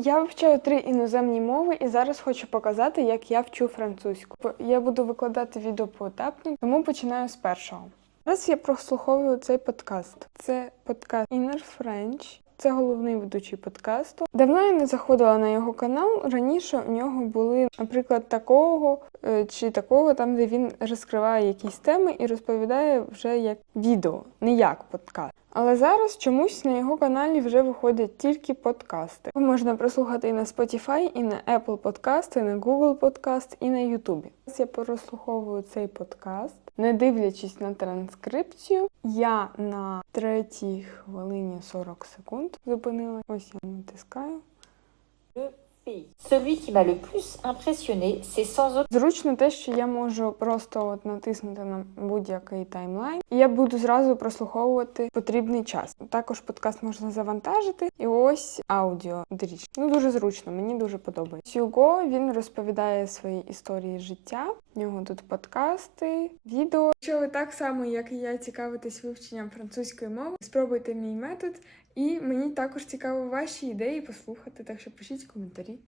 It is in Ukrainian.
Я вивчаю три іноземні мови і зараз хочу показати, як я вчу французьку. Я буду викладати відео поетапно, тому починаю з першого. Зараз я прослуховую цей подкаст. Це подкаст Inner French. Це головний ведучий подкасту. Давно я не заходила на його канал. Раніше у нього були, наприклад, такого е, чи такого, там, де він розкриває якісь теми і розповідає вже як відео, не як подкаст. Але зараз чомусь на його каналі вже виходять тільки подкасти. Можна прослухати і на Spotify, і на Apple Podcast, і на Google Podcast, і на YouTube. Зараз я прослуховую цей подкаст, не дивлячись на транскрипцію. Я на третій хвилині 40 секунд зупинила. Ось я натискаю. Celui qui m'a le plus impressionné, c'est sans aucun Зручно те, що я можу просто от натиснути на будь-який таймлайн, і я буду зразу прослуховувати потрібний час. Також подкаст можна завантажити, і ось аудіо дріч. Ну дуже зручно, мені дуже подобається. Юго він розповідає свої історії життя. В нього тут подкасти, відео. Якщо ви так само, як і я, цікавитесь вивченням французької мови, спробуйте мій метод. І мені також цікаво ваші ідеї послухати, так що пишіть коментарі.